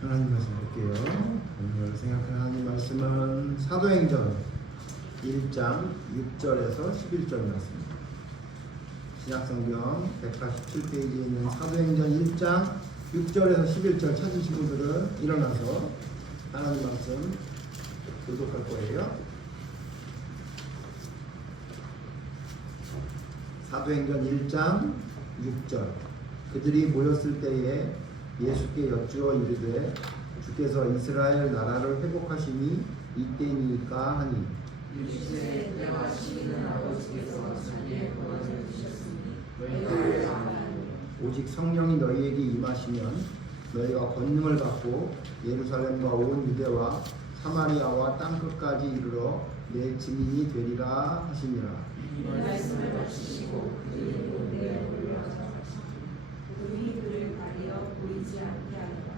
하나님 말씀 볼게요. 오늘 생각할 하나님 말씀은 사도행전 1장 6절에서 11절 말씀입니다. 신약성경 187페이지에 있는 사도행전 1장 6절에서 11절 찾으신 분들은 일어나서 하나님 말씀 교독할 거예요. 사도행전 1장 6절. 그들이 모였을 때에 예수께 여쭈어 이르되 주께서 이스라엘 나라를 회복하심이 이때니까 하니 유시에 들어가시는 아버지께서 자기의 구원을 주셨으니 너희가 아멘. 오직 성령이 너희에게 임하시면 너희가 권능을 받고 예루살렘과 온 유대와 사마리아와 땅끝까지 이르러 내 증인이 되리라 하시니라. 이 말씀을 마치시고 그들이 본대에 올라가서 그들이 그를 가리어 보이지 않게 하니라.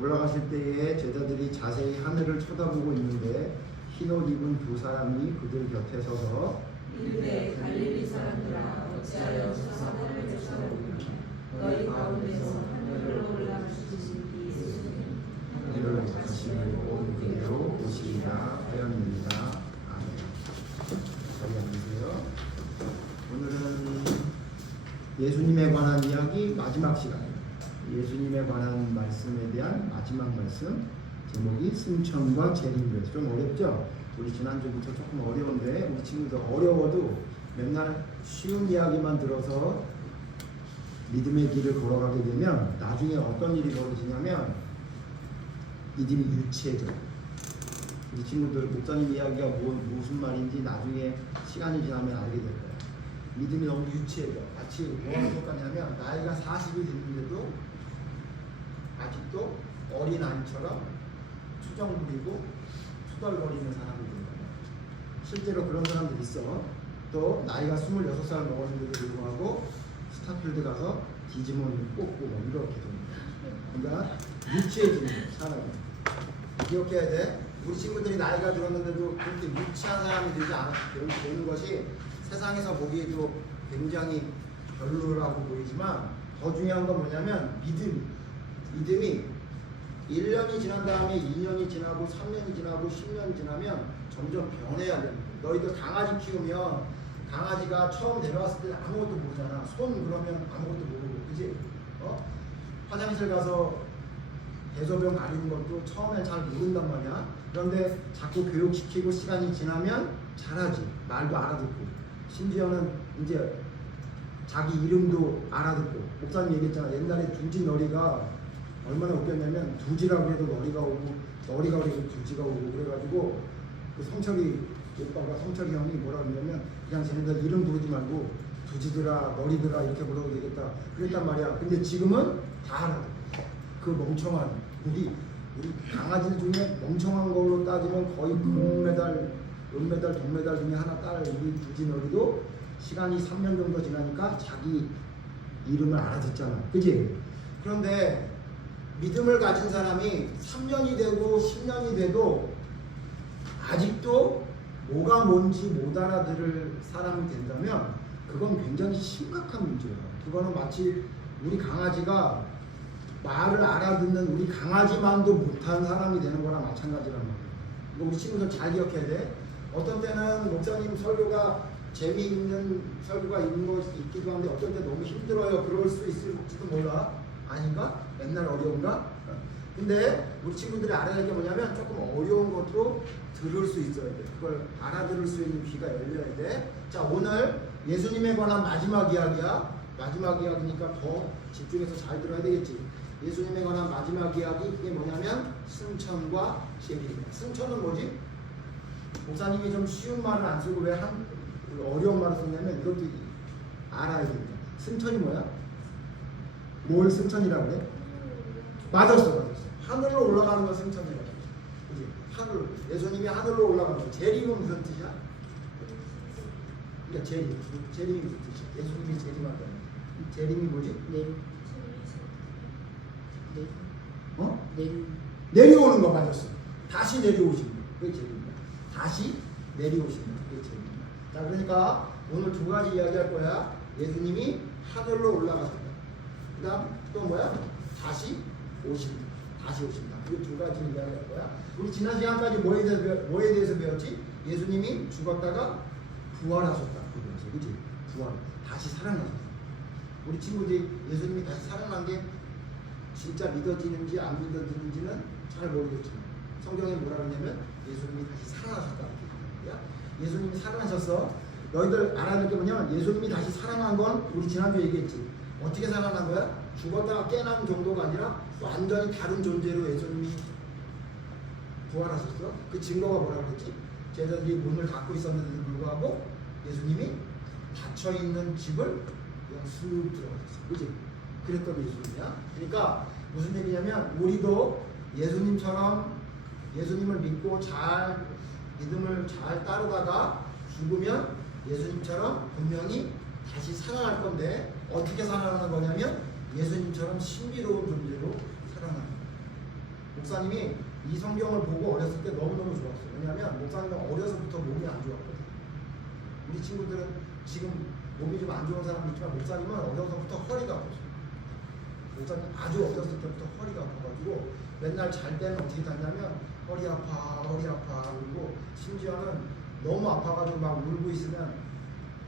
올라가실 때에 제자들이 자세히 하늘을 쳐다보고 있는데 흰옷 입은 두 사람이 그들 곁에 서서 이르되 갈릴리 사람들아 어찌하여 서서 하늘을 쳐다보느냐. 너희 가운데서 하늘로 올라가시는 이 예수님 하늘을 가시는 온 그대로 오시리라 하였느니라. 아멘. 자리 앉으세요. 오늘은 예수님에 관한 이야기 마지막 시간입니다. 예수님에 관한 말씀에 대한 마지막 말씀 제목이 승천과 재림이에요. 좀 어렵죠? 우리 지난주부터 조금 어려운데 우리 친구들 어려워도 맨날 쉬운 이야기만 들어서 믿음의 길을 걸어가게 되면 나중에 어떤 일이 벌어지냐면 믿음이 유치해져. 우리 친구들 목사님 이야기가 무슨 말인지 나중에 시간이 지나면 알게 될 거야. 믿음이 너무 유치해져. 마치 뭐가 똑같냐면 나이가 40이 됐는데도 아직도 어린아이처럼 투정 부리고 투덜거리는 사람이 있는 거야. 실제로 그런 사람들 있어. 또 나이가 26살 먹었는데도 불구하고 스타필드 가서 디지몬 뽑고 뭐 이렇게 됩니다. 그러니까 유치해지는 사람이. 기억해야 돼. 우리 친구들이 나이가 들었는데도 그렇게 유치한 사람이 되는 것이 세상에서 보기에도 굉장히 별로라고 보이지만 더 중요한 건 뭐냐면 믿음이 1년이 지난 다음에 2년이 지나고 3년이 지나고 10년이 지나면 점점 변해야 됩니다. 너희들 강아지 키우면 강아지가 처음 데려왔을 때 아무것도 모르잖아. 손 그러면 아무것도 모르고, 그지? 화장실 가서 대소변 가리는 것도 처음엔 잘 모른단 말이야. 그런데 자꾸 교육시키고 시간이 지나면 잘하지. 말도 알아듣고. 심지어는 이제 자기 이름도 알아듣고. 목사님 얘기했잖아. 옛날에 두지 너리가 얼마나 웃겼냐면 두지라고 해도 너리가 오고 너리가 오고 두지가 오고 그래가지고 그 성철이 오빠가 성철이 형이 뭐라 그러냐면 그냥 쟤네들 이름 부르지 말고 두지들아 너리들아 이렇게 불러도 되겠다 그랬단 말이야. 근데 지금은 다 알아. 그 멍청한 우리 강아지 중에 멍청한 걸로 따지면 거의 은메달 동메달 중에 하나 딸 우리 두지 너리도 시간이 3년 정도 지나니까 자기 이름을 알아듣잖아. 그치? 그런데 믿음을 가진 사람이 3년이 되고 10년이 돼도 아직도 뭐가 뭔지 못 알아들을 사람이 된다면 그건 굉장히 심각한 문제야. 그거는 마치 우리 강아지가 말을 알아듣는 우리 강아지만도 못한 사람이 되는 거랑 마찬가지란 말이야. 이거 우리 친구들 잘 기억해야 돼. 어떤 때는 목사님 설교가 재미있는 설교가 있는 거 있기도 한데 어떤 때 너무 힘들어요. 그럴 수 있을지도 몰라. 아닌가? 맨날 어려운가? 근데 우리 친구들이 알아야 할 게 뭐냐면 조금 어려운 것도 들을 수 있어야 돼. 그걸 알아들을 수 있는 귀가 열려야 돼. 자, 오늘 예수님에 관한 마지막 이야기야. 마지막 이야기니까 더 집중해서 잘 들어야 되겠지. 예수님에 관한 마지막 이야기, 이게 뭐냐면 승천과 재림이야. 승천은 뭐지? 목사님이 좀 쉬운 말을 안 쓰고 왜 어려운 말을 썼냐면 이것도 알아야 됩니다. 승천이 뭐야? 뭘 승천이라고 그래? 맞았어. 하늘로 올라가는 건 승천이라고. 그지? 하늘. 예수님이 하늘로 올라가는 거. 재림은 무슨 뜻이야? 그러니까 재림이 무슨 뜻이야? 예수님이 재림한다. 재림이 뭐지? 내려오는 거 맞았어. 다시 내려오신 거. 그게 재림이야. 다시 내려오신 거. 그게 재림이야. 자, 그러니까 오늘 두 가지 이야기할 거야. 예수님이 하늘로 올라가신다. 그 다음 또 뭐야? 다시 오십니다. 다시 오신다. 그 두 가지 이야기할 거야. 우리 지난 시간까지 뭐에 대해서 배웠지? 예수님이 죽었다가 부활하셨다. 그렇지? 부활. 다시 살아나셨다. 우리 친구들이 예수님이 다시 살아난 게 진짜 믿어지는지 안 믿어지는지는 잘 모르겠지만 성경에 뭐라 그러냐면 예수님이 다시 살아나셨다. 이렇게 얘기야. 예수님이 살아나셨어. 너희들 알아야 될 게 뭐냐면 예수님이 다시 살아난 건 우리 지난주에 얘기했지. 어떻게 살아난 거야? 죽었다가 깨난 정도가 아니라 완전히 다른 존재로 예수님이 부활하셨어. 그 증거가 뭐라고 그랬지? 제자들이 문을 닫고 있었는데도 불구하고 예수님이 닫혀있는 집을 그냥 쑥 들어가셨어. 그치? 그랬던 예수님이야. 그러니까 무슨 얘기냐면 우리도 예수님처럼 예수님을 믿고 믿음을 잘 따르다가 죽으면 예수님처럼 분명히 다시 살아날 건데 어떻게 살아나는 거냐면 예수님처럼 신비로운 존재로 살아나는 거예요. 목사님이 이 성경을 보고 어렸을 때 너무너무 좋았어요. 왜냐하면 목사님은 어려서부터 몸이 안 좋았거든요. 우리 친구들은 지금 몸이 좀 안 좋은 사람도 있지만 목사님은 어려서부터 허리가 아팠어요. 목사님 아주 어렸을 때부터 허리가 아파가지고 맨날 잘 때는 어떻게 잤냐면 허리 아파 그리고 심지어는 너무 아파가지고 막 울고 있으면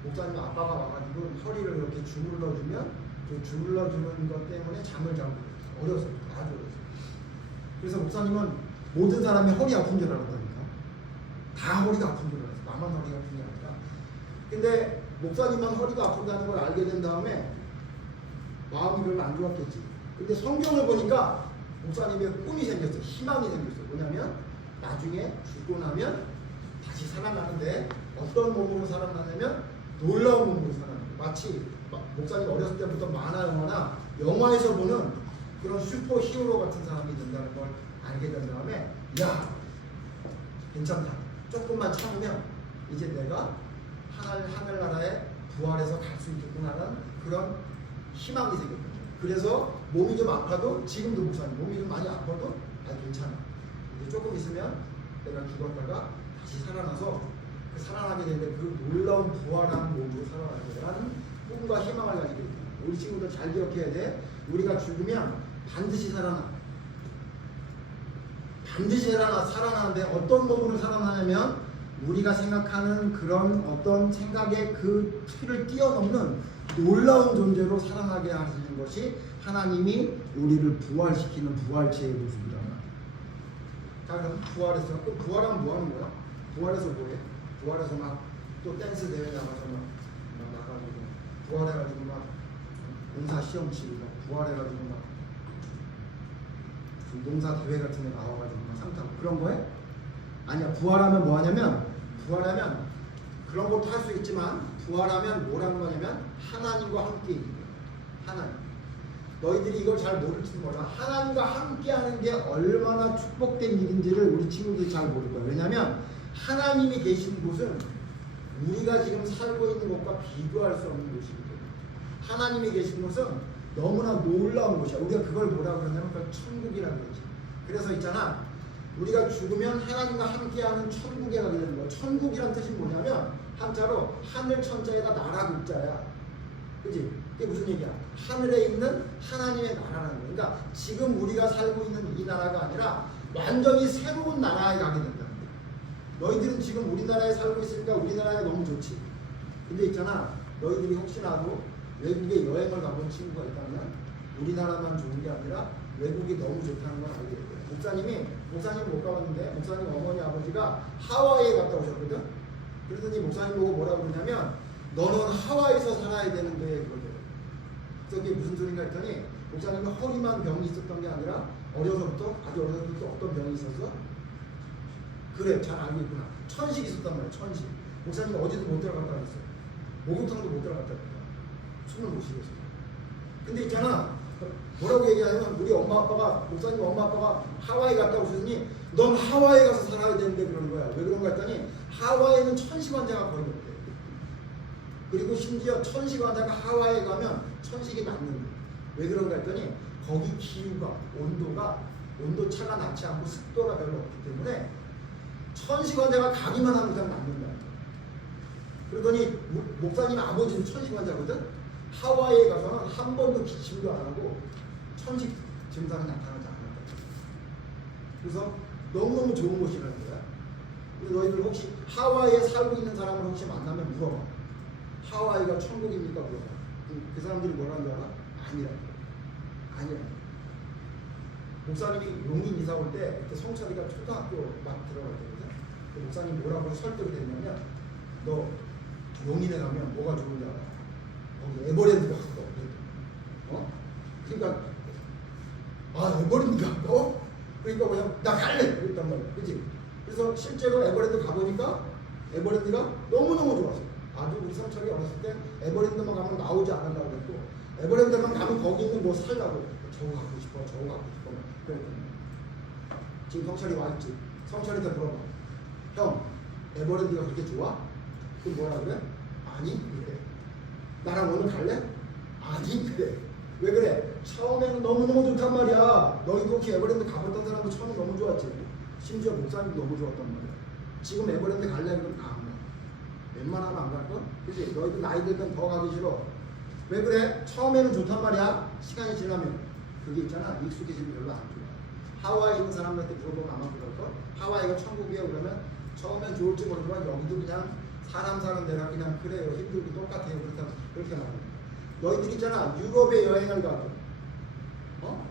목사님 아빠가 와가지고 허리를 이렇게 주물러주면 그 주물러주는 것 때문에 잠을 자고 어렸을 때 아주 어렸을 때. 그래서 목사님은 모든 사람이 허리 아픈 줄 알았다니까. 다 허리가 아픈 줄 알았어. 나만 허리가 아픈 게 아니라. 근데 목사님만 허리가 아프다는 걸 알게 된 다음에 마음이 별로 안 좋았겠지. 근데 성경을 보니까 목사님의 꿈이 생겼어. 희망이 생겼어. 뭐냐면 나중에 죽고 나면 다시 살아나는데 어떤 몸으로 살아나냐면 놀라운 몸으로 살아나는 거예요. 마치 목사님 어렸을 때부터 만화 영화에서 보는 그런 슈퍼 히어로 같은 사람이 된다는 걸 알게 된 다음에 야 괜찮다. 조금만 참으면 이제 내가 하늘나라에 부활해서 갈 수 있겠구나라는 그런 희망이 생겼거든요. 그래서 몸이 좀 아파도 지금도 목사님 몸이 좀 많이 아파도 괜찮아. 이제 조금 있으면 내가 죽었다가 다시 살아나서 살아나게 되는데 그 놀라운 부활한 몸으로 살아나게 되는 꿈과 희망을 가지게 됩니다. 우리 친구들 잘 기억해야 돼. 우리가 죽으면 반드시 살아나. 반드시 살아나는데 어떤 몸으로 살아나냐면 우리가 생각하는 그런 어떤 생각의 그 틀을 뛰어넘는 놀라운 존재로 살아나게 하시는 것이 하나님이 우리를 부활시키는 부활체의 모습이다. 자, 그럼 부활했어. 그럼 부활하면 뭐 하는 거야? 부활해서 뭐해? 부활해서 막 또 댄스 대회 나가서 막 나가지고 부활해가지고 막 농사 시험 치고 막 부활해가지고 막 농사 대회 같은 데 나와가지고 막 상 타고 그런 거에? 아니야. 부활하면 뭐 하냐면 부활하면 그런 것도 할 수 있지만 부활하면 뭐라는 거냐면 하나님과 함께 있는 거야. 하나님. 너희들이 이걸 잘 모를지도 몰라. 하나님과 함께 하는 게 얼마나 축복된 일인지를 우리 친구들이 잘 모를 거야. 왜냐하면 하나님이 계신 곳은 우리가 지금 살고 있는 것과 비교할 수 없는 곳이기 때문에 하나님이 계신 곳은 너무나 놀라운 곳이야. 우리가 그걸 뭐라고 그러냐면 그걸 천국이라고 그러지. 그래서 있잖아. 우리가 죽으면 하나님과 함께하는 천국에 가게 되는 거야. 천국이란 뜻이 뭐냐면 한자로 하늘 천자에다 나라 국자야. 그치? 그게 무슨 얘기야? 하늘에 있는 하나님의 나라라는 거야. 그러니까 지금 우리가 살고 있는 이 나라가 아니라 완전히 새로운 나라에 가게 된다는 거야. 너희들은 지금 우리나라에 살고 있으니까 우리나라가 너무 좋지. 근데 있잖아. 너희들이 혹시나도 외국에 여행을 가본 친구가 있다면 우리나라만 좋은 게 아니라 외국이 너무 좋다는 걸 알게 될 거야. 목사님 못 가봤는데 목사님 어머니 아버지가 하와이에 갔다 오셨거든. 그러더니 목사님 보고 뭐라고 그러냐면 너는 하와이에서 살아야 되는데 그러더라고요. 그래서 그게 무슨 소린가 했더니 목사님은 허리만 병이 있었던 게 아니라 어려서부터 아주 어려서부터 어떤 병이 있었어? 그래 잘 알고 있구나. 천식 있었단 말이야. 천식. 목사님 어디도 못 들어갔다 그랬어요. 목욕탕도 못 들어갔다 그랬다. 숨을 못 쉬겠어요. 근데 있잖아. 뭐라고 얘기하냐면 우리 엄마 아빠가 목사님 엄마 아빠가 하와이 갔다 오셨으니 넌 하와이 가서 살아야 되는데 그러는 거야. 왜 그런가 했더니 하와이는 천식 환자가 거의 없대. 그리고 심지어 천식 환자가 하와이에 가면 천식이 낫는데 왜 그런가 했더니 거기 기후가 온도 차가 낮지 않고 습도가 별로 없기 때문에 천식 환자가 가기만 하면 그냥 낫는다. 그러더니 목사님 아버지는 천식 환자거든. 하와이에 가서는 한 번도 기침도 안 하고 천식 증상이 나타나지 않는다. 그래서 너무너무 좋은 곳이라는 거야. 근데 너희들 혹시 하와이에 살고 있는 사람을 혹시 만나면 물어봐. 하와이가 천국입니까? 물어봐. 그 사람들이 뭐라는 줄 알아? 아니라고. 아니라고. 목사님이 용인 이사 올 때 그때 성철이가 초등학교 막 들어갈 때거든. 그 목사님 뭐라고 설득이 됐냐면 너 용인에 가면 뭐가 좋은지 알아? 거기 에버랜드가 갔어. 어? 그러니까 아 에버랜드가 어? 그러니까 그냥 나 갈래 그랬단 말이야. 그치? 그래서 실제로 에버랜드 가보니까 에버랜드가 너무너무 좋았어. 아주 우리 성철이 어렸을 때 에버랜드만 가면 나오지 않는다고 그랬고 에버랜드만 가면 거기 있는 뭐 살라고 저거 갖고 싶어 저거 갖고 싶어 그랬거든. 지금 성철이 와있지. 성철이한테 물어봐. 형 에버랜드가 그렇게 좋아? 그럼 뭐라 그래? 아니 그래. 나랑 오늘 갈래? 아니 그래. 왜 그래? 처음에는 너무너무 좋단 말이야. 너희도 혹시 에버랜드 가봤던 사람도 처음에 너무 좋았지. 심지어 목사님도 너무 좋았단 말이야. 지금 에버랜드 갈래? 그럼 안 가. 웬만하면 안 갈걸? 그치? 너희도 나이 들면 더 가기 싫어. 왜 그래? 처음에는 좋단 말이야. 시간이 지나면 그게 있잖아. 익숙해지면 별로 안 좋아. 하와이에 있는 사람들한테 물어보면 아마 그럴걸? 하와이가 천국이에요 그러면 처음엔 좋을지 모르지만 여기도 그냥 사람 사는 데라 그냥 그래요. 힘들고 똑같아요. 그렇게 말합니다. 너희들 있잖아. 유럽에 여행을 가도 어?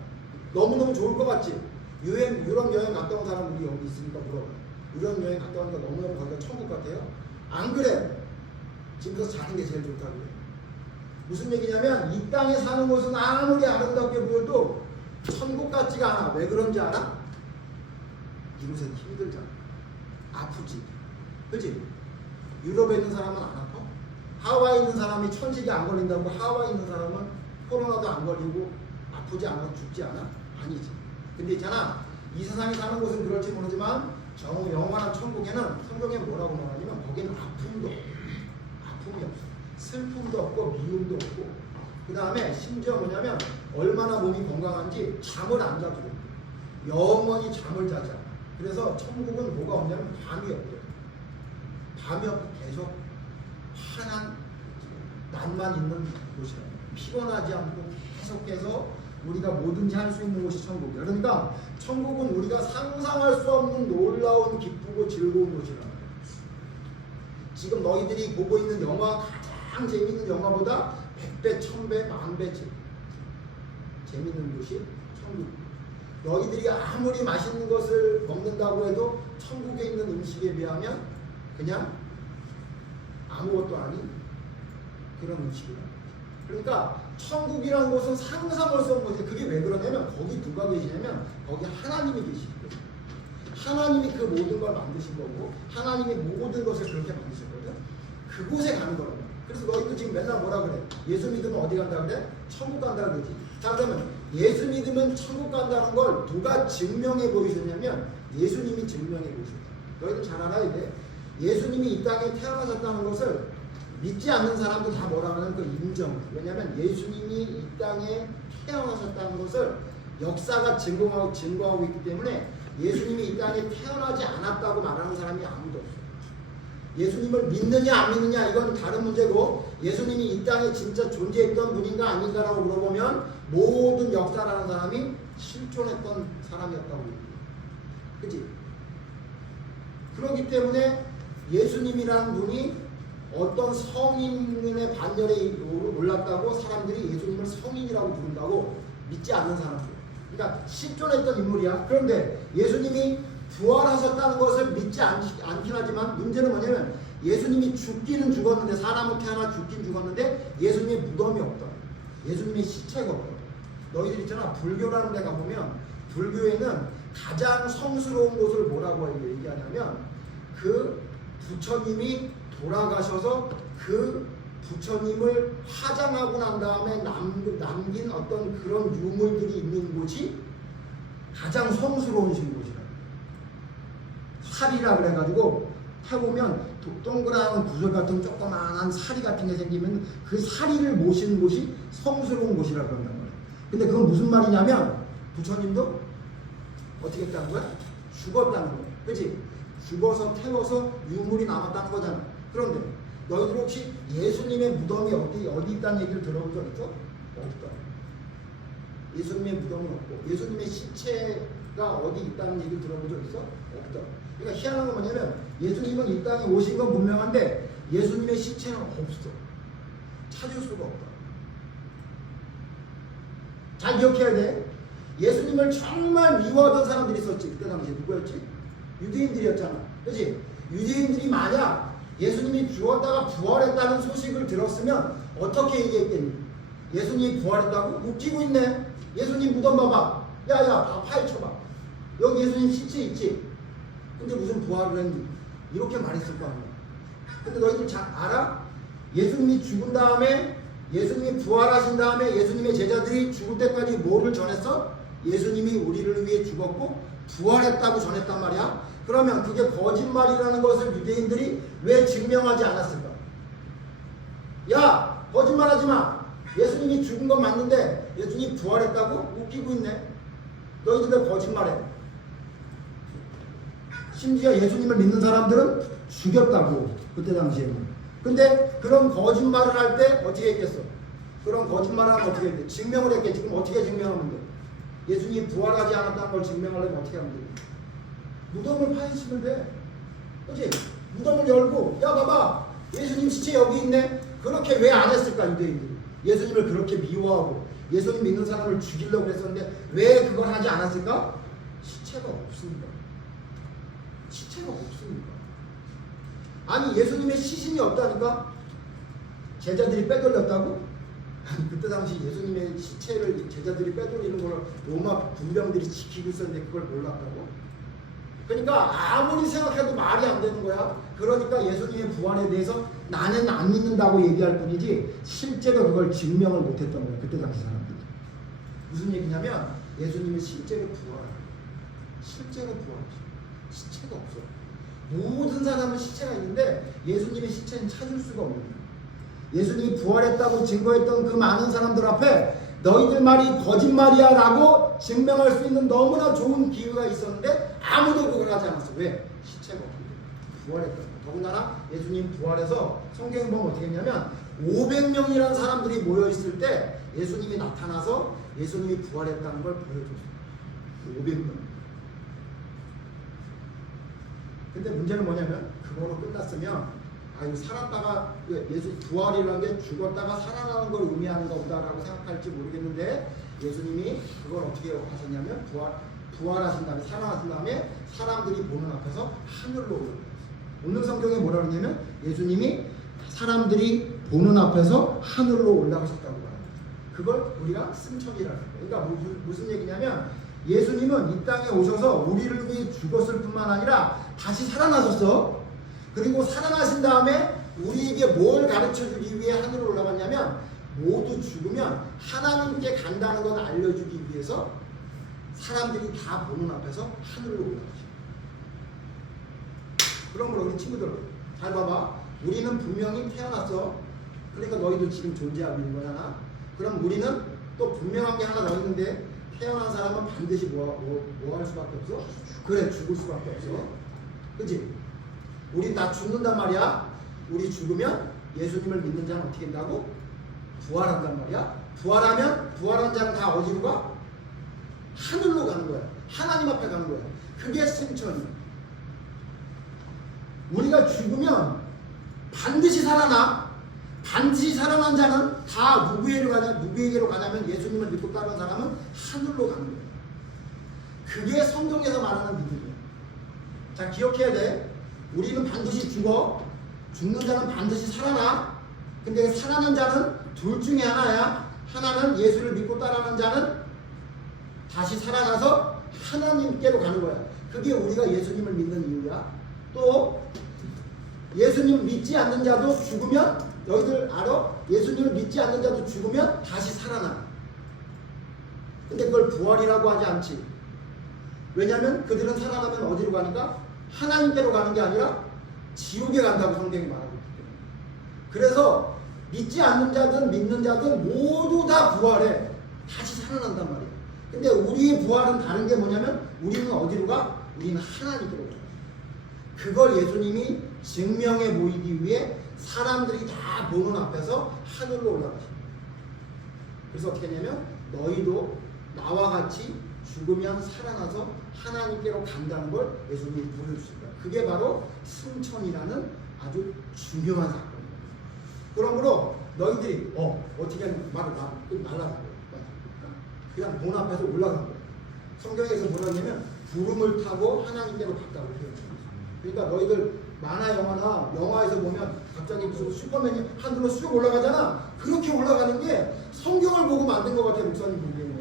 너무너무 좋을 것 같지? 유럽 여행 갔다 온 사람 우리 여기 있으니까 물어봐. 유럽 여행 갔다 오니까 너무너무 거기가 천국 같아요? 안 그래. 집에서 자는 게 제일 좋다고 그래. 무슨 얘기냐면 이 땅에 사는 곳은 아무리 아름답게 보여도 천국 같지가 않아. 왜 그런지 알아? 이곳은 힘들잖아. 아프지. 그치? 유럽에 있는 사람은 안 아파? 하와이에 있는 사람이 천식이 안 걸린다고 하와이에 있는 사람은 코로나도 안 걸리고 아프지 않아 죽지 않아? 아니지. 근데 있잖아. 이 세상에 사는 곳은 그럴지 모르지만 영원한 천국에는 성경에 뭐라고 말하냐면 거기는 아픔도 없고 아픔이 없어. 슬픔도 없고 미움도 없고 그 다음에 심지어 뭐냐면 얼마나 몸이 건강한지 잠을 안 자도 돼. 영원히 잠을 자지 않아. 그래서 천국은 뭐가 없냐면 밤이 없대. 밤이 없고 계속 환한 낮만 있는 곳이라. 피곤하지 않고 계속해서 우리가 뭐든지 할 수 있는 곳이 천국이야. 그러니까 천국은 우리가 상상할 수 없는 놀라운 기쁘고 즐거운 곳이라는 거야. 지금 너희들이 보고 있는 영화 가장 재밌는 영화보다 100배, 1000배, 10,000배 재밌는 곳이 천국. 너희들이 아무리 맛있는 것을 먹는다고 해도 천국에 있는 음식에 비하면 그냥 아무것도 아닌 그런 음식이다. 그러니까 천국이라는 곳은 상상할 수 없는 곳이에요. 그게 왜 그러냐면 거기 누가 계시냐면 거기 하나님이 계시거든요. 하나님이 그 모든 걸 만드신 거고 하나님이 모든 것을 그렇게 만드셨거든. 그곳에 가는 거라고. 그래서 너희도 지금 맨날 뭐라 그래? 예수 믿으면 어디 간다 그래? 천국 간다 그러지. 자 그러면 예수 믿으면 천국 간다는 걸 누가 증명해 보이셨냐면 예수님이 증명해 보이셨다. 너희들 잘 알아야 돼. 예수님이 이 땅에 태어나셨다는 것을 믿지 않는 사람도 다 뭐라 하는 그 인정. 왜냐하면 예수님이 이 땅에 태어나셨다는 것을 역사가 증거하고 있기 때문에 예수님이 이 땅에 태어나지 않았다고 말하는 사람이 아무도 없어요. 예수님을 믿느냐 안 믿느냐 이건 다른 문제고 예수님이 이 땅에 진짜 존재했던 분인가 아닌가라고 물어보면 모든 역사라는 사람이 실존했던 사람이었다고 얘기해요. 그치? 그렇기 때문에 예수님이라는 분이 어떤 성인의 반열에 올랐다고 사람들이 예수님을 성인이라고 부른다고 믿지 않는 사람들. 그러니까 실존했던 인물이야. 그런데 예수님이 부활하셨다는 것을 믿지 않긴 하지만 문제는 뭐냐면 예수님이 죽기는 죽었는데 사람은 태어나 죽긴 죽었는데 예수님의 무덤이 없다. 예수님의 시체가 없다. 너희들 있잖아. 불교라는 데 가보면 불교에는 가장 성스러운 곳을 뭐라고 얘기하냐면 그 부처님이 돌아가셔서 그 부처님을 화장하고 난 다음에 남긴 어떤 그런 유물들이 있는 곳이 가장 성스러운 곳이라. 살이라 그래가지고 타보면 동그란 구슬 같은 조그만한 사리 같은 게 생기면 그 사리를 모시는 곳이 성스러운 곳이라 그런단 말이야. 근데 그건 무슨 말이냐면 부처님도 어떻게 했다는 거야? 죽었다는 거야. 그치? 죽어서 태워서 유물이 남았다는 거잖아. 그런데 너희들 혹시 예수님의 무덤이 어디 있다는 얘기를 들어본 적 있어? 없다. 예수님의 무덤은 없고 예수님의 시체 어디 있다는 얘기 들어본 적 있어? 없다. 그러니까 희한한 건 뭐냐면 예수님은 이 땅에 오신 건 분명한데 예수님의 시체는 없어. 찾을 수가 없다. 잘 기억해야 돼. 예수님을 정말 미워하던 사람들이 있었지. 그때 당시에 누구였지? 유대인들이었잖아. 그렇지? 유대인들이 만약 예수님이 죽었다가 부활했다는 소식을 들었으면 어떻게 얘기했겠니? 예수님이 부활했다고? 웃기고 있네. 예수님 무덤 봐봐. 야야 다 파헤쳐봐. 여기 예수님 시체 있지? 근데 무슨 부활을 했니? 이렇게 말했을 거 아니야. 근데 너희들 잘 알아? 예수님이 죽은 다음에 예수님이 부활하신 다음에 예수님의 제자들이 죽을 때까지 뭐를 전했어? 예수님이 우리를 위해 죽었고 부활했다고 전했단 말이야. 그러면 그게 거짓말이라는 것을 유대인들이 왜 증명하지 않았을까? 야 거짓말하지 마. 예수님이 죽은 건 맞는데 예수님이 부활했다고? 웃기고 있네. 너희들 왜 거짓말해? 심지어 예수님을 믿는 사람들은 죽였다고 그때 당시에는. 근데 그런 거짓말을 할 때 어떻게 했겠어? 그런 거짓말을 하면 어떻게 했대? 증명을 했겠지. 그럼 어떻게 증명하면 돼? 예수님이 부활하지 않았다는 걸 증명하려면 어떻게 하면 돼? 무덤을 파헤치면 돼. 그렇지? 무덤을 열고 야 봐봐 예수님 시체 여기 있네. 그렇게 왜 안 했을까 유대인들이? 예수님을 그렇게 미워하고 예수님 믿는 사람을 죽이려고 했었는데 왜 그걸 하지 않았을까? 시체가 없으니까. 시체가 없으니까. 아니 예수님의 시신이 없다니까? 제자들이 빼돌렸다고? 그때 당시 예수님의 시체를 제자들이 빼돌리는 걸 로마 군병들이 지키고 있었는데 그걸 몰랐다고? 그러니까 아무리 생각해도 말이 안 되는 거야. 그러니까 예수님의 부활에 대해서 나는 안 믿는다고 얘기할 뿐이지 실제로 그걸 증명을 못했던 거야. 그때 당시 사람들이. 무슨 얘기냐면 예수님이 실제로 부활해. 실제로 부활하셔. 시체가 없어. 모든 사람은 시체가 있는데 예수님의 시체는 찾을 수가 없는 거야. 예수님이 부활했다고 증거했던 그 많은 사람들 앞에 너희들 말이 거짓말이야 라고 증명할 수 있는 너무나 좋은 기회가 있었는데 아무도 그걸 하지 않았어. 왜? 시체가 없거든. 부활했다. 더군다나 예수님 부활해서 성경에 보면 어떻게 했냐면 500명이라는 사람들이 모여있을 때 예수님이 나타나서 예수님이 부활했다는 걸 보여줬어요. 500명. 근데 문제는 뭐냐면 그거로 끝났으면 아유 살았다가 예수 부활이라는 게 죽었다가 살아나는 걸 의미하는가 보다라고 생각할지 모르겠는데 예수님이 그걸 어떻게 하셨냐면 부활하신 다음에 살아나신 다음에 사람들이 보는 앞에서 하늘로 올라갔어요. 오늘 성경에 뭐라 그러냐면 예수님이 사람들이 보는 앞에서 하늘로 올라가셨다고 말합니다. 그걸 우리가 승천이라는 거예요. 그러니까 무슨 얘기냐면 예수님은 이 땅에 오셔서 우리를 위해 죽었을 뿐만 아니라 다시 살아나셨어. 그리고 살아나신 다음에 우리에게 뭘 가르쳐주기 위해 하늘로 올라갔냐면 모두 죽으면 하나님께 간다는 걸 알려주기 위해서 사람들이 다 보는 앞에서 하늘로 올라가죠. 그러므로 우리 친구들 잘 봐봐. 우리는 분명히 태어났어. 그러니까 너희도 지금 존재하고 있는 거잖아. 그럼 우리는 또 분명한 게 하나 더 있는데 태어난 사람은 반드시 뭐 할 수밖에 없어? 그래 죽을 수밖에 없어. 그치? 우린 다 죽는단 말이야. 우리 죽으면 예수님을 믿는 자는 어떻게 된다고? 부활한단 말이야. 부활하면 부활한 자는 다 어디로 가? 하늘로 가는 거야. 하나님 앞에 가는 거야. 그게 승천이야. 우리가 죽으면 반드시 살아나. 반드시 살아난 자는 다 누구에게로 가냐면 예수님을 믿고 따르는 사람은 하늘로 가는 거야. 그게 성경에서 말하는 믿음이야. 자 기억해야 돼. 우리는 반드시 죽어. 죽는 자는 반드시 살아나. 근데 살아난 자는 둘 중에 하나야. 하나는 예수를 믿고 따르는 자는 다시 살아나서 하나님께로 가는 거야. 그게 우리가 예수님을 믿는 이유야. 또 예수님 믿지 않는 자도 죽으면 너희들 알아? 예수님을 믿지 않는 자도 죽으면 다시 살아나. 근데 그걸 부활이라고 하지 않지. 왜냐하면 그들은 살아나면 어디로 가니까? 하나님께로 가는 게 아니라 지옥에 간다고 성경이 말하고 있기 때문에. 그래서 믿지 않는 자든 믿는 자든 모두 다 부활해. 다시 살아난단 말이야. 근데 우리의 부활은 다른 게 뭐냐면 우리는 어디로 가? 우리는 하나님께로 가. 그걸 예수님이 증명해 보이기 위해 사람들이 다 보는 앞에서 하늘로 올라가십니다. 그래서 어떻게 했냐면 너희도 나와 같이 죽으면 살아나서 하나님께로 간다는 걸 예수님이 보여주십니다. 그게 바로 승천이라는 아주 중요한 사건입니다. 그러므로 너희들이 어떻게 하면 말라가고 그냥 문 앞에서 올라간 거예요. 성경에서 뭐라 하냐면 구름을 타고 하나님께로 갔다고 표현합니다. 그러니까 너희들 만화 영화에서 보면 갑자기 무슨 슈퍼맨이 하늘로 쑥 올라가잖아. 그렇게 올라가는 게 성경을 보고 만든 것 같아요. 목사님 보기에는.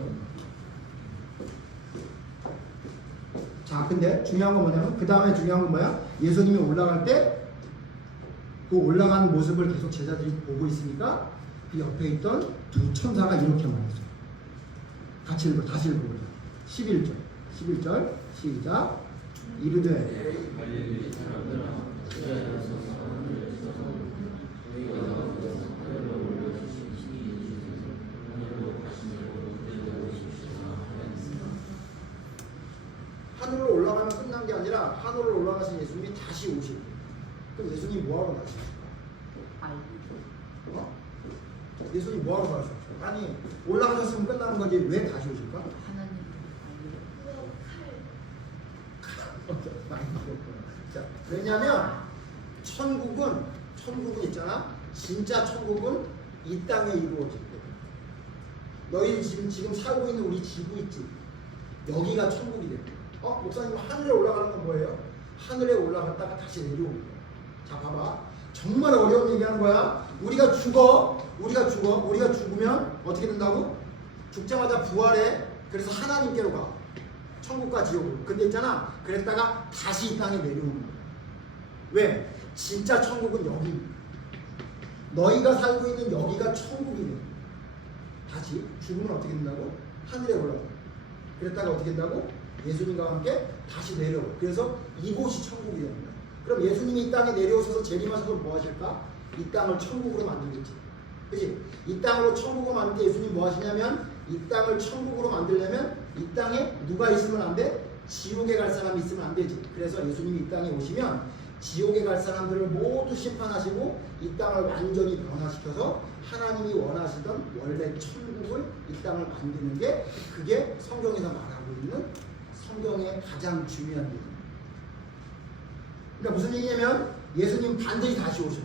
자, 근데 중요한 건 뭐냐면 그 다음에 중요한 건 뭐야? 예수님이 올라갈 때 그 올라가는 모습을 계속 제자들이 보고 있으니까 그 옆에 있던 두 천사가 이렇게 말했죠. 다시 읽어보자. 11절 시작. 이르되 하늘로 올라가면 끝난 게 아니라 하늘로 올라가신 예수님이 다시 오시고. 그럼 예수님이 뭐하러 나오실까? 예수님이 뭐하러 나오실까? 아니 올라가셨으면 끝나는 거지 왜 다시 오실까? 많이 바꿨구나. 자, 왜냐면 천국은 있잖아. 진짜 천국은 이 땅에 이루어질 거야. 너희 지금 살고 있는 우리 지구 있지? 여기가 천국이 될 거야. 목사님 하늘에 올라가는 건 뭐예요? 하늘에 올라갔다가 다시 내려오는 거야. 자, 봐봐. 정말 어려운 얘기하는 거야. 우리가 죽으면 어떻게 된다고? 죽자마자 부활해. 그래서 하나님께로 가. 천국과 지옥으로. 근데 있잖아. 그랬다가 다시 이 땅에 내려오는 거야. 왜? 진짜 천국은 여기. 너희가 살고 있는 여기가 천국이네. 다시 죽으면 어떻게 된다고? 하늘에 올라가. 그랬다가 어떻게 된다고? 예수님과 함께 다시 내려오고. 그래서 이곳이 천국이 됩니다. 그럼 예수님이 이 땅에 내려오셔서 재림하셔서 뭐 하실까? 이 땅을 천국으로 만들겠지. 그치? 이 땅으로 천국으로 만들 때 예수님 뭐 하시냐면 이 땅을 천국으로 만들려면 이 땅에 누가 있으면 안 돼? 지옥에 갈 사람이 있으면 안 되지. 그래서 예수님이 이 땅에 오시면 지옥에 갈 사람들을 모두 심판하시고 이 땅을 완전히 변화시켜서 하나님이 원하시던 원래 천국을 이 땅을 만드는 게 그게 성경에서 말하고 있는 성경의 가장 중요한 얘기입니다. 그러니까 무슨 얘기냐면 예수님은 반드시 다시 오셔.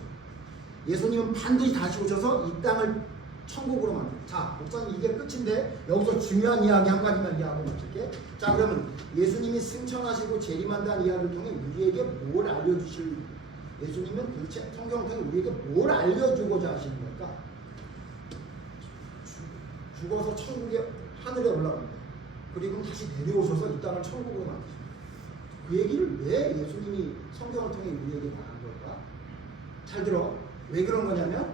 예수님은 반드시 다시 오셔서 이 땅을 천국으로 만들어. 자, 목사님 이게 끝인데 여기서 중요한 이야기 한 가지만 이야기하고 마칠게. 자, 그러면 예수님이 승천하시고 재림한다는 이야기를 통해 우리에게 뭘 알려주실? 예수님은 도대체 성경을 통해 우리에게 뭘 알려주고자 하시는 걸까? 죽어서 천국에 하늘에 올라갑니다. 그리고 다시 내려오셔서 이 땅을 천국으로 만드십니다. 그 얘기를 왜 예수님이 성경을 통해 우리에게 말한 걸까? 잘 들어. 왜 그런 거냐면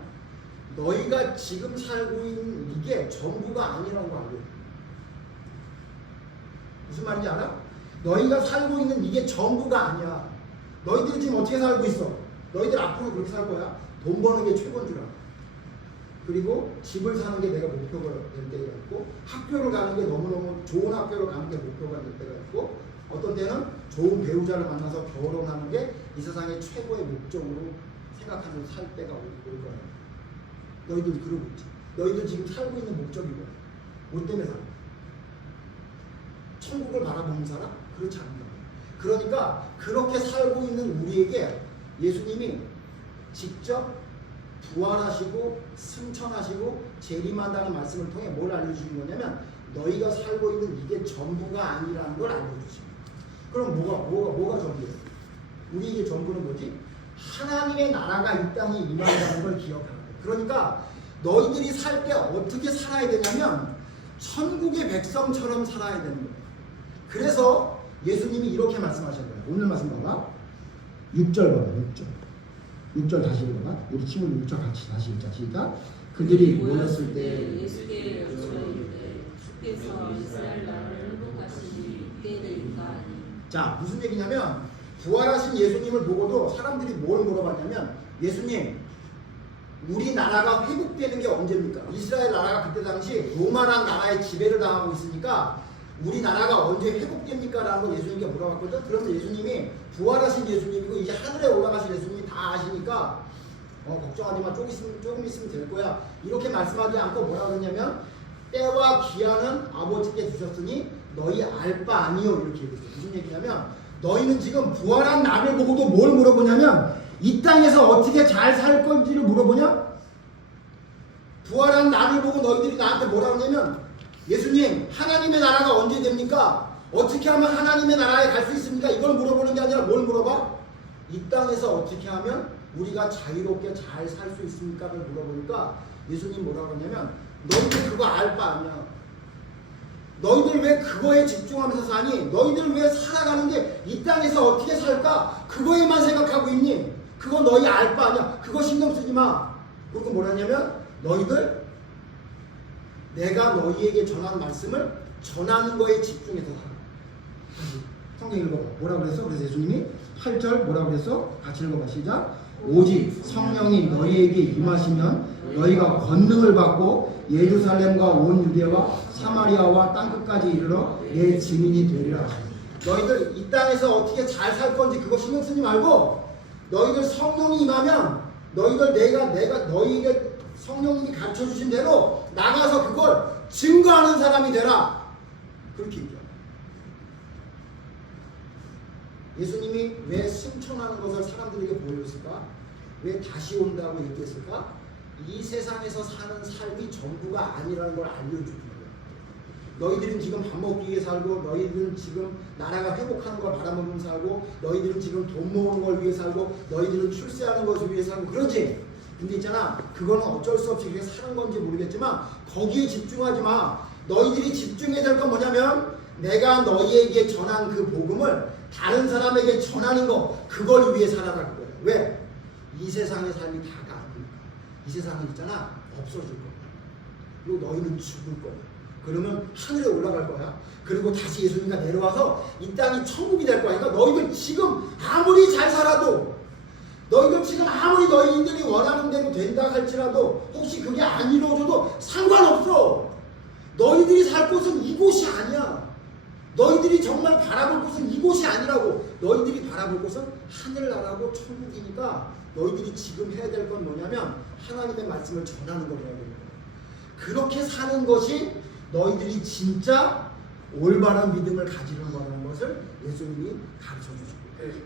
너희가 지금 살고 있는 이게 전부가 아니라는 거 알고. 무슨 말인지 알아? 너희가 살고 있는 이게 전부가 아니야. 너희들이 지금 어떻게 살고 있어? 너희들 앞으로 그렇게 살 거야. 돈 버는 게 최고인 줄 알아. 그리고 집을 사는 게 내가 목표가 될 때가 있고, 학교를 가는 게 너무너무 좋은 학교를 가는 게 목표가 될 때가 있고, 어떤 때는 좋은 배우자를 만나서 결혼하는 게 이 세상의 최고의 목적으로 생각하면서 살 때가 올 거야. 너희들 그러고 있지. 너희들 지금 살고 있는 목적이 뭐야? 뭐 때문에 살아? 천국을 바라보는 사람? 그렇지 않는다. 그러니까 그렇게 살고 있는 우리에게 예수님이 직접 부활하시고 승천하시고 재림한다는 말씀을 통해 뭘 알려주신 거냐면 너희가 살고 있는 이게 전부가 아니라는 걸 알려주십니다. 그럼 뭐가 전부예요? 우리에게 전부는 뭐지? 하나님의 나라가 이 땅에 임한다는 걸 기억하는 거예요. 그러니까 너희들이 살 때 어떻게 살아야 되냐면 천국의 백성처럼 살아야 되는 거예요. 그래서 예수님이 이렇게 말씀하셨어요. 오늘 말씀 봐봐. 6절 봐봐. 6절 다시 읽어봐. 우리 친구들 6절 같이 다시 읽자. 시작. 그들이 모였을 때 예수께 여쭈었는데 주께서 이스라엘 나라를 회복하시니 이때 되니까. 자, 무슨 얘기냐면 부활하신 예수님을 보고도 사람들이 뭘 물어봤냐면 예수님, 우리나라가 회복되는 게 언제입니까? 이스라엘 나라가 그때 당시 로마란 나라의 지배를 당하고 있으니까 우리나라가 언제 회복됩니까? 라는 걸 예수님께 물어봤거든. 그런데 예수님이 부활하신 예수님이고 이제 하늘에 올라가신 예수님이 다 아시니까 걱정하지 마. 조금 있으면 될 거야. 이렇게 말씀하지 않고 뭐라고 했냐면 때와 기한은 아버지께 주셨으니 너희 알 바 아니요 이렇게 얘기했어요. 무슨 얘기냐면 너희는 지금 부활한 나를 보고도 뭘 물어보냐면 이 땅에서 어떻게 잘 살 건지를 물어보냐? 부활한 나를 보고 너희들이 나한테 뭐라고 하냐면 예수님 하나님의 나라가 언제 됩니까? 어떻게 하면 하나님의 나라에 갈 수 있습니까? 이걸 물어보는 게 아니라 뭘 물어봐? 이 땅에서 어떻게 하면 우리가 자유롭게 잘 살 수 있습니까?를 물어보니까 예수님 뭐라고 하냐면 너희들 그거 알 바 아니야. 너희들 왜 그거에 집중하면서 사니? 너희들 왜 살아가는 게 이 땅에서 어떻게 살까? 그거에만 생각하고 있니? 그거 너희 알 바 아니야. 그거 신경 쓰지 마. 그리고 뭐라냐면 너희들 내가 너희에게 전하는 말씀을 전하는 거에 집중해서 살아. 다시 성경 읽어봐. 뭐라고 그랬어? 그래서 예수님이 8절 뭐라고 그랬어? 같이 읽어봐. 시작. 오직 성령이 너희에게 임하시면 너희가 권능을 받고 예루살렘과 온 유대와 사마리아와 땅끝까지 이르러 내 증인이 되리라. 너희들 이 땅에서 어떻게 잘 살 건지 그거 신경 쓰지 말고 너희들 성령이 임하면 너희들 내가 너희에게 성령님이 가르쳐 주신 대로 나가서 그걸 증거하는 사람이 되라. 그렇게 얘기해요. 예수님이 왜 승천하는 것을 사람들에게 보여줬을까? 왜 다시 온다고 얘기했을까? 이 세상에서 사는 삶이 전부가 아니라는 걸 알려주는 거예요. 너희들은 지금 밥 먹기 위해 살고 너희들은 지금 나라가 회복하는 걸 바라보면서 살고 너희들은 지금 돈 모으는 걸 위해 살고 너희들은 출세하는 것을 위해 살고 그러지? 근데 있잖아 그거는 어쩔 수 없이 그게 사는 건지 모르겠지만 거기에 집중하지 마. 너희들이 집중해야 될 건 뭐냐면 내가 너희에게 전한 그 복음을 다른 사람에게 전하는 거 그걸 위해 살아라 그거야. 왜? 이 세상의 삶이 다가 아니니까. 이 세상은 있잖아 없어질 거야. 그리고 너희는 죽을 거야. 그러면 하늘에 올라갈 거야. 그리고 다시 예수님과 내려와서 이 땅이 천국이 될 거야. 그러니까 너희들 지금 아무리 잘 살아도 너희들 지금 아무리 너희들이 원하는 대로 된다 할지라도 혹시 그게 안 이루어져도 상관없어. 너희들이 살 곳은 이곳이 아니야. 너희들이 정말 바라볼 곳은 이곳이 아니라고. 너희들이 바라볼 곳은 하늘나라고 천국이니까 너희들이 지금 해야 될 건 뭐냐면 하나님의 말씀을 전하는 걸 해야 되는 거야. 그렇게 사는 것이 너희들이 진짜 올바른 믿음을 가지는 거라는 것을 예수님이 가르쳐 주시고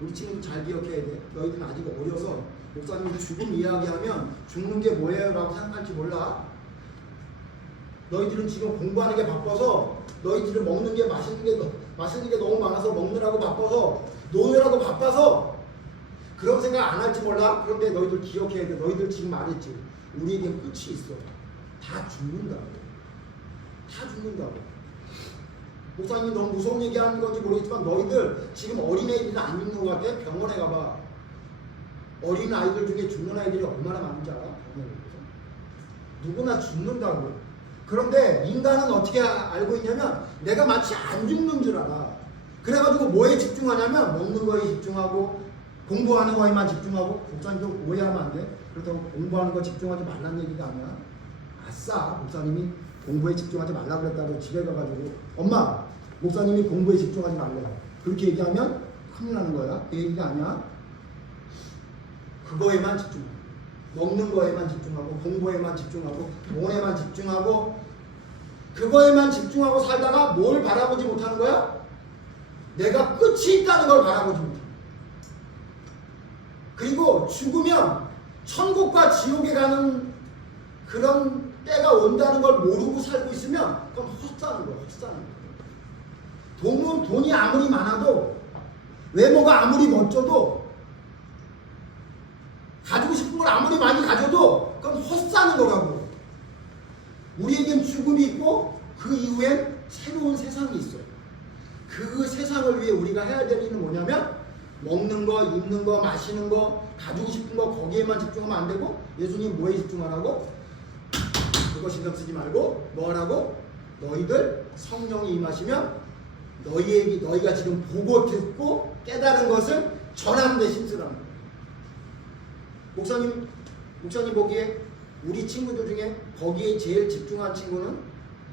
우리 친구들 잘 기억해야 돼. 너희들은 아직 어려서 목사님이 죽음 이야기하면 죽는 게 뭐예요? 라고 생각할지 몰라. 너희들은 지금 공부하는 게 바빠서 너희들은 먹는 게 맛있는 게 너무 많아서 먹느라고 바빠서 노느라고 바빠서 그런 생각 안 할지 몰라. 그런데 너희들 기억해야 돼. 너희들 지금 말했지. 우리에겐 끝이 있어. 다 죽는다고. 다 죽는다고. 목사님이 너무 무서운 얘기하는 건지 모르겠지만 너희들 지금 어린애들은 안 죽는 것 같아? 병원에 가봐. 어린 아이들 중에 죽는 아이들이 얼마나 많은지 알아? 병원에 가서. 누구나 죽는다고. 그런데 인간은 어떻게 알고 있냐면 내가 마치 안 죽는 줄 알아. 그래가지고 뭐에 집중하냐면 먹는 거에 집중하고 공부하는 거에만 집중하고. 목사님도 오해하면 안 돼. 그렇다고 공부하는 거 집중하지 말라는 얘기가 아니야. 아싸 목사님이 공부에 집중하지 말라 그랬다고 집에 가가지고 엄마 목사님이 공부에 집중하지 말라 그렇게 얘기하면 큰일 나는 거야. 그 얘기가 아니야. 그거에만 집중하고 먹는 거에만 집중하고 공부에만 집중하고 돈에만 집중하고 그거에만 집중하고 살다가 뭘 바라보지 못하는 거야? 내가 끝이 있다는 걸 바라보지 못해. 그리고 죽으면 천국과 지옥에 가는 그런 때가 온다는 걸 모르고 살고 있으면 그건 헛사는 거야. 헛사는 거야. 돈이 아무리 많아도 외모가 아무리 멋져도 가지고 싶은 걸 아무리 많이 가져도 그건 헛사는 거라고. 우리에겐 죽음이 있고 그 이후엔 새로운 세상이 있어요. 그 세상을 위해 우리가 해야 될 일은 뭐냐면 먹는 거, 입는 거, 마시는 거, 가지고 싶은 거 거기에만 집중하면 안 되고 예수님 뭐에 집중하라고? 그거 신경 쓰지 말고 뭐라고? 너희들 성령이 임하시면 너희가 지금 보고 듣고 깨달은 것을 전하는 데 힘쓰라는 거예요. 목사님 보기에 우리 친구들 중에 거기에 제일 집중한 친구는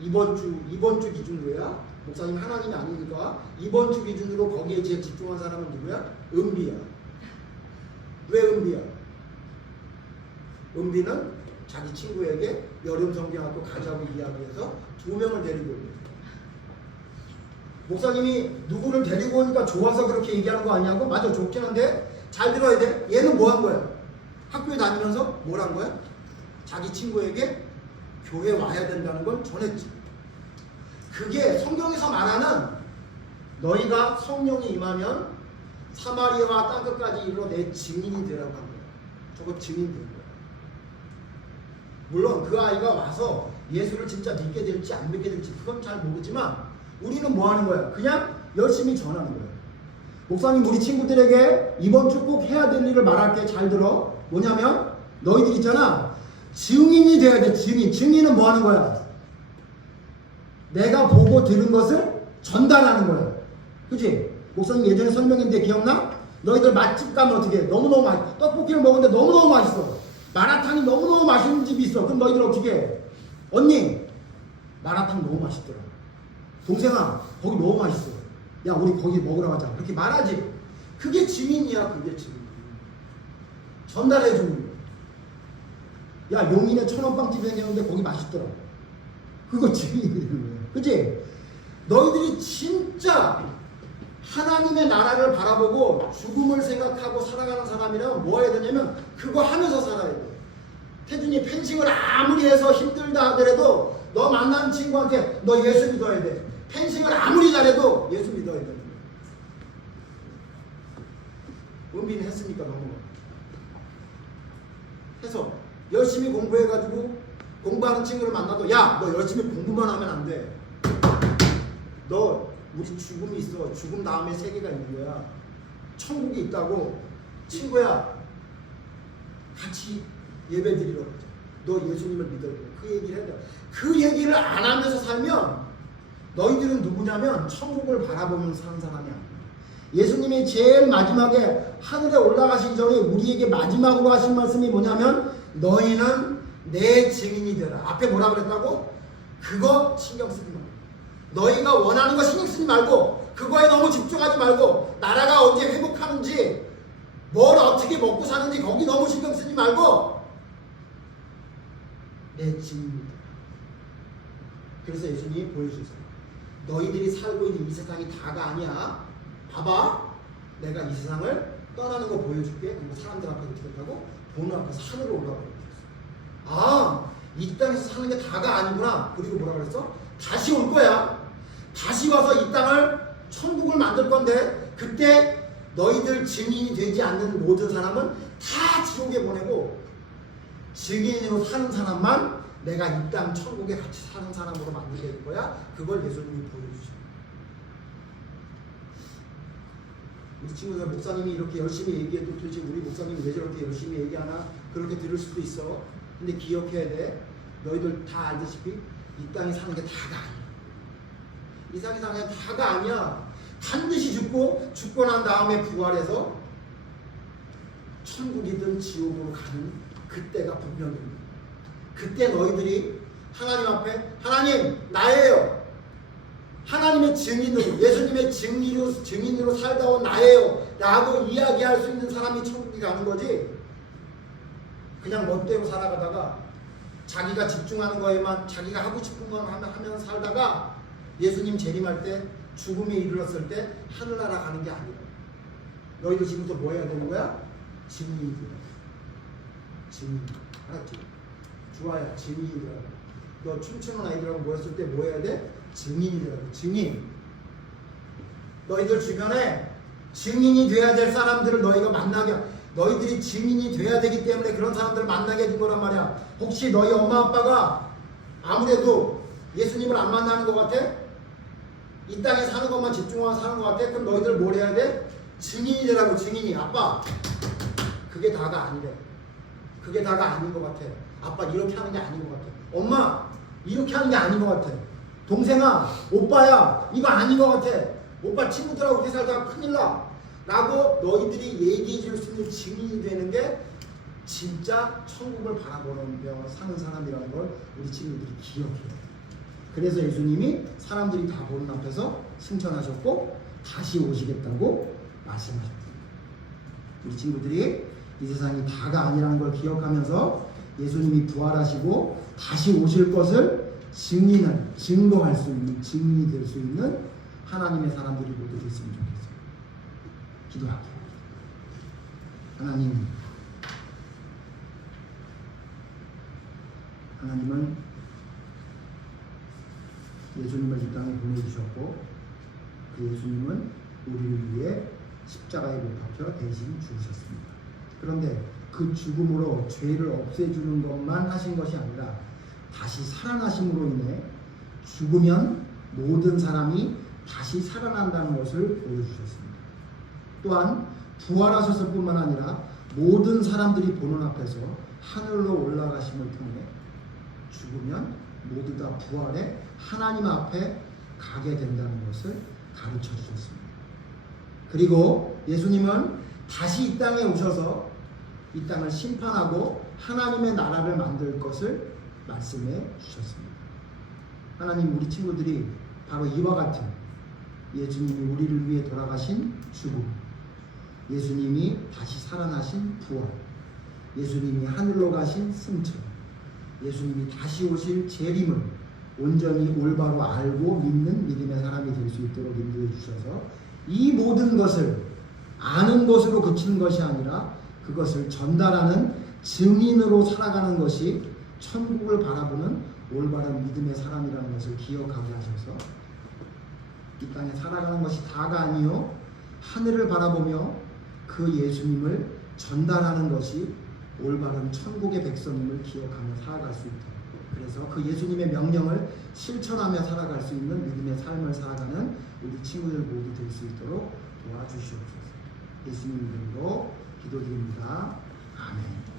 이번 주 기준으로야. 목사님 하나님이 아니니까 이번 주 기준으로 거기에 제일 집중한 사람은 누구야? 은비야. 왜 은비야? 은비는 자기 친구에게 여름 성경학교 가자고 이야기해서 2명을 데리고 옵니다. 목사님이 누구를 데리고 오니까 좋아서 그렇게 얘기하는 거 아니냐고? 맞아, 좋긴 한데 잘 들어야 돼. 얘는 뭐 한 거야? 학교에 다니면서 뭘 한 거야? 자기 친구에게 교회 와야 된다는 걸 전했지. 그게 성경에서 말하는 너희가 성령이 임하면 사마리아와 땅끝까지 이르러 내 증인이 되라고 한 거야. 저거 증인 된 거야. 물론 그 아이가 와서 예수를 진짜 믿게 될지 안 믿게 될지 그건 잘 모르지만 우리는 뭐 하는 거야? 그냥 열심히 전하는 거야. 목사님 우리 친구들에게 이번 주 꼭 해야 될 일을 말할게. 잘 들어. 뭐냐면 너희들 있잖아. 증인이 돼야 돼. 증인은 뭐 하는 거야? 내가 보고 들은 것을 전달하는 거야. 그치? 목사님 예전에 설명했는데 기억나? 너희들 맛집 가면 어떻게 해? 너무너무 맛있어. 떡볶이를 먹었는데 너무너무 맛있어. 마라탕이 너무너무 맛있는 집이 있어. 그럼 너희들 어떻게 해? 언니 마라탕 너무 맛있더라. 동생아 거기 너무 맛있어. 야 우리 거기 먹으러 가자. 그렇게 말하지. 그게 증인이야. 그게 증인. 전달해 주는 거야. 야 용인에 1,000원 빵집 생겼는데 거기 맛있더라. 그거 증인이 되는 거야. 그치? 너희들이 진짜 하나님의 나라를 바라보고 죽음을 생각하고 살아가는 사람이라면 뭐 해야 되냐면 그거 하면서 살아야 돼. 태준이 펜싱을 아무리 해서 힘들다 하더라도 너 만나는 친구한테 너 예수 믿어야 돼. 펜싱을 아무리 잘해도 예수 믿어야 돼. 은비는 했으니까 넘어가. 해서 열심히 공부해가지고 공부하는 친구를 만나도 야 너 열심히 공부만 하면 안 돼. 너 우리 죽음이 있어. 죽음 다음에 세계가 있는 거야. 천국이 있다고. 친구야 같이 예배 드리러 가자. 너 예수님을 믿어야 돼. 그 얘기를 해야 돼. 그 얘기를 안 하면서 살면 너희들은 누구냐면 천국을 바라보면서 사는 사람이 아니야. 예수님이 제일 마지막에 하늘에 올라가시기 전에 우리에게 마지막으로 하신 말씀이 뭐냐면 너희는 내 증인이 되라. 앞에 뭐라 그랬다고? 그거 신경 쓰지 마. 너희가 원하는 거 신경 쓰지 말고 그거에 너무 집중하지 말고 나라가 언제 회복하는지 뭘 어떻게 먹고 사는지 거기 너무 신경 쓰지 말고 내 증인이다. 그래서 예수님이 보여주세요. 너희들이 살고 있는 이 세상이 다가 아니야. 봐봐. 내가 이 세상을 떠나는 거 보여줄게. 그리고 사람들 앞에 어떻게 했다고? 보는 앞에서 하늘로 올라가게 됐어. 아, 이 땅에서 사는 게 다가 아니구나. 그리고 뭐라 그랬어? 다시 올 거야. 다시 와서 이 땅을 천국을 만들 건데 그때 너희들 증인이 되지 않는 모든 사람은 다 지옥에 보내고 증인으로 사는 사람만 내가 이 땅 천국에 같이 사는 사람으로 만들게 될 거야. 그걸 예수님이 보여주죠. 우리 친구들 목사님이 이렇게 열심히 얘기해도 도대체 우리 목사님이 왜 저렇게 열심히 얘기하나 그렇게 들을 수도 있어. 근데 기억해야 돼. 너희들 다 알다시피 이 땅에 사는 게 다가 아니야. 이 땅에 사는 게 다가 아니야. 반드시 죽고 난 다음에 부활해서 천국이든 지옥으로 가는 그때가 분명합니다. 그때 너희들이 하나님 앞에 하나님 나예요. 하나님의 증인으로 예수님의 증인으로 살다 온 나예요 라고 이야기할 수 있는 사람이 천국에 가는 거지. 그냥 멋대로 살아가다가 자기가 집중하는 거에만 자기가 하고 싶은 것만 하면 살다가 예수님 재림할 때 죽음에 이르렀을 때 하늘나라 가는 게 아니야. 너희들 지금부터 뭐 해야 되는 거야? 증인이 되라. 증인. 알았지? 좋아요. 증인이 되라. 너 춤추는 아이들하고 모였을 때 뭐 해야 돼? 증인이 되라고. 증인. 너희들 주변에 증인이 돼야 될 사람들을 너희가 만나게 너희들이 증인이 돼야 되기 때문에 그런 사람들을 만나게 해준 거란 말이야. 혹시 너희 엄마 아빠가 아무래도 예수님을 안 만나는 것 같아? 이 땅에 사는 것만 집중하고 사는 것 같아? 그럼 너희들 뭘 해야 돼? 증인이 되라고. 증인이. 아빠 그게 다가 아니래. 그게 다가 아닌 것 같아. 아빠 이렇게 하는 게 아닌 것 같아. 엄마 이렇게 하는 게 아닌 것 같아. 동생아 오빠야 이거 아닌 것 같아. 오빠 친구들하고 이렇게 살다가 큰일 나 라고 너희들이 얘기해 줄 수 있는 증인이 되는 게 진짜 천국을 바라보며 사는 사람이라는 걸 우리 친구들이 기억해요. 그래서 예수님이 사람들이 다 보는 앞에서 승천하셨고 다시 오시겠다고 말씀하셨습니다. 우리 친구들이 이 세상이 다가 아니라는 걸 기억하면서 예수님이 부활하시고 다시 오실 것을 증거할 수 있는 증인이 될 수 있는 하나님의 사람들이 모두 됐으면 좋겠어요. 기도할게요. 하나님은 예수님을 이 땅에 보내주셨고 그 예수님은 우리를 위해 십자가에 못 박혀 대신 죽으셨습니다. 그런데 그 죽음으로 죄를 없애주는 것만 하신 것이 아니라 다시 살아나심으로 인해 죽으면 모든 사람이 다시 살아난다는 것을 보여주셨습니다. 또한 부활하셨을 뿐만 아니라 모든 사람들이 보는 앞에서 하늘로 올라가심을 통해 죽으면 모두 다 부활해 하나님 앞에 가게 된다는 것을 가르쳐 주셨습니다. 그리고 예수님은 다시 이 땅에 오셔서 이 땅을 심판하고 하나님의 나라를 만들 것을 말씀해 주셨습니다. 하나님, 우리 친구들이 바로 이와 같은 예수님이 우리를 위해 돌아가신 죽음, 예수님이 다시 살아나신 부활, 예수님이 하늘로 가신 승천, 예수님이 다시 오실 재림을 온전히 올바로 알고 믿는 믿음의 사람이 될 수 있도록 인도해 주셔서 이 모든 것을 아는 것으로 그치는 것이 아니라 그것을 전달하는 증인으로 살아가는 것이 천국을 바라보는 올바른 믿음의 사람이라는 것을 기억하게 하셔서 이 땅에 살아가는 것이 다가 아니요 하늘을 바라보며 그 예수님을 전달하는 것이 올바른 천국의 백성임을 기억하며 살아갈 수 있도록, 그래서 그 예수님의 명령을 실천하며 살아갈 수 있는 믿음의 삶을 살아가는 우리 친구들 모두 될 수 있도록 도와주시옵소서. 예수님 이름으로 기도드립니다. 아멘.